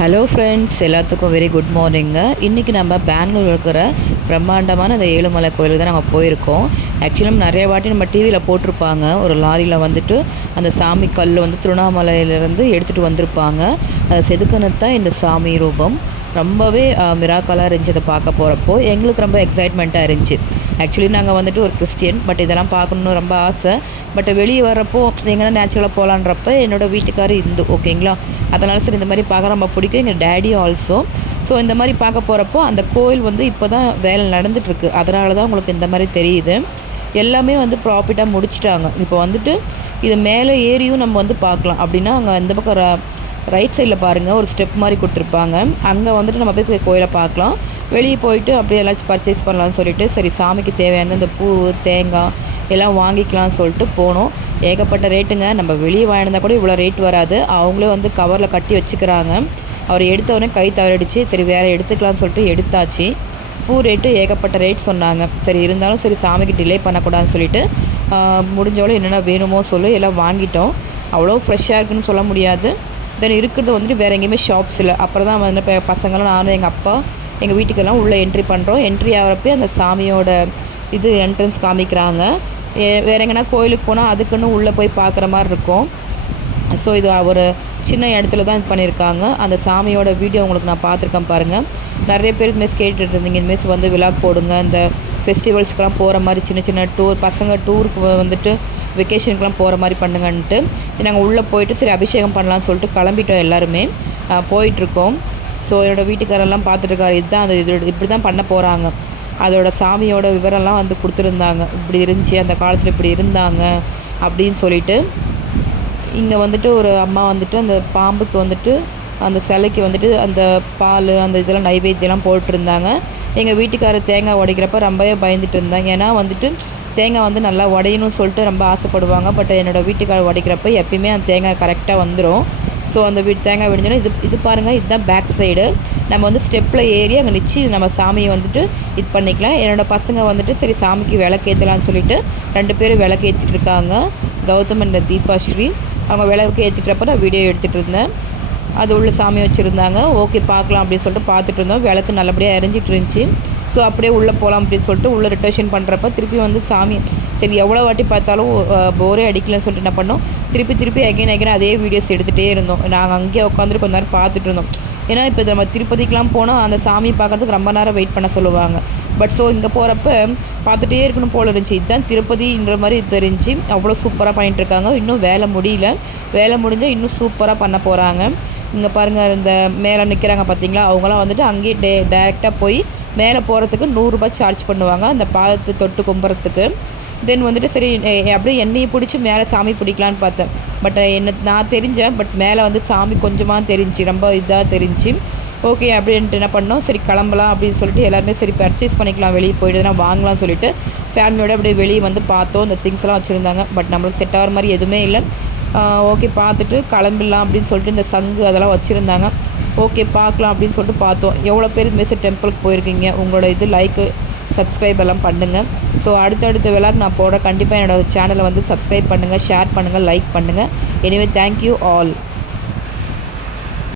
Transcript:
Hello friends, எல்லாத்துக்கும் very good மார்னிங்க. இன்றைக்கி நம்ம பெங்களூரில் இருக்கிற பிரம்மாண்டமான அந்த ஏழுமலை கோயிலுக்கு தான் நாங்கள் போயிருக்கோம். ஆக்சுவலி நிறைய வாட்டி நம்ம டிவியில் போட்டிருப்பாங்க. ஒரு லாரியில் வந்துட்டு அந்த சாமி கல் வந்து திருவண்ணாமலையிலேருந்து எடுத்துகிட்டு வந்திருப்பாங்க. அதை செதுக்கினது தான் இந்த சாமி ரூபம். ரொம்பவே மிராக்கலாக இருந்துச்சு. அதை பார்க்க போகிறப்போ எங்களுக்கு ரொம்ப எக்ஸைட்மெண்ட்டாக இருந்துச்சு. ஆக்சுவலி நாங்கள் வந்துட்டு ஒரு கிறிஸ்டியன், பட் இதெல்லாம் பார்க்கணுன்னு ரொம்ப ஆசை. பட் வெளியே வர்றப்போ எங்கன்னா நேச்சுரலாக போகலான்றப்ப என்னோடய வீட்டுக்காரர் இந்து, ஓகேங்களா. அதனால சரி இந்த மாதிரி பார்க்க ரொம்ப பிடிக்கும். எங்கள் டேடி ஆல்சோ. ஸோ இந்த மாதிரி பார்க்க போகிறப்போ அந்த கோயில் வந்து இப்போ தான் வேலை நடந்துகிட்ருக்கு. அதனால தான் உங்களுக்கு இந்த மாதிரி தெரியுது. எல்லாமே வந்து ப்ராஃபிட்டாக முடிச்சிட்டாங்க. இப்போ வந்துட்டு இது மேலே ஏறியும் நம்ம வந்து பார்க்கலாம். அப்படின்னா அங்கே இந்த பக்கம் ரைட் சைடில் பாருங்கள், ஒரு ஸ்டெப் மாதிரி கொடுத்துருப்பாங்க. அங்கே வந்துட்டு நம்ம போய் கோயிலை பார்க்கலாம். வெளியே போயிட்டு அப்படியே எல்லாச்சும் பர்ச்சேஸ் பண்ணலான்னு சொல்லிட்டு சரி சாமிக்கு தேவையான இந்த பூ தேங்காய் எல்லாம் வாங்கிக்கலாம்னு சொல்லிட்டு போனோம். ஏகப்பட்ட ரேட்டுங்க. நம்ம வெளியே வாங்கியிருந்தால் கூட இவ்வளோ ரேட் வராது. அவங்களே வந்து கவரில் கட்டி வச்சுக்கிறாங்க. அவர் எடுத்தவொடனே கை தவறிடுச்சு. சரி வேறு எடுத்துக்கலாம்னு சொல்லிட்டு எடுத்தாச்சு. பூ ரேட்டு ஏகப்பட்ட ரேட் சொன்னாங்க. சரி இருந்தாலும் சரி சாமிக்கு டிலே பண்ணக்கூடாதுன்னு சொல்லிட்டு முடிஞ்சவளோ என்னென்ன வேணுமோ சொல்லி எல்லாம் வாங்கிட்டோம். அவ்வளோ ஃப்ரெஷ்ஷாக இருக்குன்னு சொல்ல முடியாது. தென் இருக்கிறது வந்துட்டு வேறு எங்கேயுமே ஷாப்ஸ் இல்லை. அப்புறம் தான் வந்து இப்போ பசங்களும் நானும் எங்கள் அப்பா எங்கள் வீட்டுக்கெல்லாம் உள்ளே என்ட்ரி பண்ணுறோம். என்ட்ரி ஆகிறப்பே அந்த சாமியோட இது என்ட்ரன்ஸ் காமிக்கிறாங்க. வேறு எங்கன்னா கோயிலுக்கு போனால் அதுக்குன்னு உள்ளே போய் பார்க்குற மாதிரி இருக்கும். ஸோ இது ஒரு சின்ன இடத்துல தான் இது பண்ணியிருக்காங்க. அந்த சாமியோட வீடியோ உங்களுக்கு நான் பார்த்துருக்கேன் பாருங்கள். நிறைய பேர் இதுமாரி கேட்டுட்டு இருந்தீங்க, இதுமாரி வந்து விழாக் போடுங்க, இந்த ஃபெஸ்டிவல்ஸ்க்கெலாம் போகிற மாதிரி சின்ன சின்ன டூர், பசங்க டூருக்கு வந்துட்டு வெக்கேஷனுக்குலாம் போகிற மாதிரி பண்ணுங்கன்ட்டு நாங்கள் உள்ளே போயிட்டு சரி அபிஷேகம் பண்ணலான்னு சொல்லிட்டு கிளம்பிட்டோம். எல்லாருமே போயிட்டுருக்கோம். ஸோ என்னோடய வீட்டுக்காரெல்லாம் பார்த்துட்டுருக்காரு. இதுதான் அந்த இது இப்படி தான் பண்ண போகிறாங்க. அதோட சாமியோட விவரம்லாம் வந்து கொடுத்துருந்தாங்க. இப்படி இருந்துச்சு, அந்த காலத்தில் இப்படி இருந்தாங்க அப்படின்னு சொல்லிட்டு. இங்கே வந்துட்டு ஒரு அம்மா வந்துட்டு அந்த பாம்புக்கு வந்துட்டு அந்த சிலைக்கு வந்துட்டு அந்த பால் அந்த இதெல்லாம் நைவேத்தியெல்லாம் போட்டிருந்தாங்க. எங்கள் வீட்டுக்காரர் தேங்காய் உடைக்கிறப்ப ரொம்பவே பயந்துட்டு இருந்தாங்க. ஏன்னா வந்துட்டு தேங்காய் வந்து நல்லா உடையணும்னு சொல்லிட்டு ரொம்ப ஆசைப்படுவாங்க. பட் என்னோடய வீட்டுக்காரர் உடைக்கிறப்ப எப்பயுமே அந்த தேங்காய் கரெக்டாக வந்துடும். ஸோ அந்த தேங்காய் விடிஞ்சோன்னா இது பாருங்கள், இதுதான் பேக் சைடு. நம்ம வந்து ஸ்டெப்பில் ஏறி அங்கே நிச்சு நம்ம சாமியை வந்துட்டு இது பண்ணிக்கலாம். என்னோடய பசங்க வந்துட்டு சரி சாமிக்கு விளக்கேற்றலான்னு சொல்லிட்டு 2 பேரும் விளக்கேற்றிட்டு இருக்காங்க. கௌதம் அண்ட் தீபாஸ்ரீ. அவங்க விளக்கு ஏற்றிட்டுறப்ப நான் வீடியோ எடுத்துகிட்டு இருந்தேன். அது உள்ள சாமி வச்சுருந்தாங்க. ஓகே பார்க்கலாம் அப்படின்னு சொல்லிட்டு பார்த்துட்டு இருந்தோம். விளக்கு நல்லபடியாக எரிஞ்சிட்டு இருந்துச்சு. ஸோ அப்படியே உள்ளே போகலாம் அப்படின்னு சொல்லிட்டு உள்ளே ரிட்டர்ஷன் பண்ணுறப்ப திருப்பி வந்து சாமி சரி எவ்வளோ வாட்டி பார்த்தாலும் போரே அடிக்கலன்னு சொல்லிட்டு என்ன பண்ணோம், திருப்பி அகைன் அதே வீடியோஸ் எடுத்துகிட்டே இருந்தோம். நாங்கள் அங்கேயே உட்காந்துட்டு கொஞ்ச நேரம் பார்த்துட்டு இருந்தோம். ஏன்னா இப்போ நம்ம திருப்பதிக்கெலாம் போனால் அந்த சாமி பார்க்குறதுக்கு ரொம்ப நேரம் வெயிட் பண்ண சொல்லுவாங்க. பட் ஸோ இங்கே போகிறப்ப பார்த்துட்டே இருக்கணும் போல் இருந்துச்சு. இதுதான் திருப்பதின்ற மாதிரி தெரிஞ்சு அவ்வளோ சூப்பராக பண்ணிகிட்ருக்காங்க. இன்னும் வேலை முடியல. வேலை முடிஞ்சால் இன்னும் சூப்பராக பண்ண போகிறாங்க. இங்கே பாருங்கள், இந்த மேலே நிற்கிறாங்க பார்த்தீங்களா, அவங்களாம் வந்துட்டு அங்கேயே டேரெக்டாக போய் மேலே போகிறதுக்கு 100 ரூபாய் சார்ஜ் பண்ணுவாங்க அந்த பாதத்தை தொட்டு கும்புறத்துக்கு. தென் வந்துட்டு சரி அப்படியே எண்ணெயை பிடிச்சி மேலே சாமி பிடிக்கலான்னு பார்த்தேன். பட் நான் தெரிஞ்சேன். பட் மேலே வந்து சாமி கொஞ்சமாக தெரிஞ்சு ரொம்ப இதாக தெரிஞ்சு ஓகே அப்படின்ட்டு என்ன பண்ணோம், சரி கிளம்பலாம் அப்படின்னு சொல்லிட்டு எல்லாருமே சரி பர்ச்சேஸ் பண்ணிக்கலாம், வெளியே போய்ட்டு வாங்கலாம்னு சொல்லிட்டு ஃபேமிலியோடு அப்படியே வெளியே வந்து பார்த்தோம். இந்த திங்ஸ்லாம் வச்சுருந்தாங்க. பட் நம்மளுக்கு செட் ஆகிற மாதிரி எதுவுமே இல்லை. ஓகே பார்த்துட்டு கிளம்பிடலாம் அப்படின்னு சொல்லிட்டு இந்த சங்கு அதெல்லாம் வச்சுருந்தாங்க. ஓகே பார்க்கலாம் அப்படின்னு சொல்லிட்டு பார்த்தோம். எவ்வளோ பேர் இதுமாரி டெம்பிளுக்கு போயிருக்கீங்க, உங்களோட இது லைக்கு சப்ஸ்கிரைப் எல்லாம் பண்ணுங்கள். ஸோ அடுத்தடுத்த விழாக்கு நான் போடுற கண்டிப்பாக என்னோடய சேனலை வந்து சப்ஸ்கிரைப் பண்ணுங்கள், ஷேர் பண்ணுங்கள், லைக் பண்ணுங்கள். Anyway thank you all.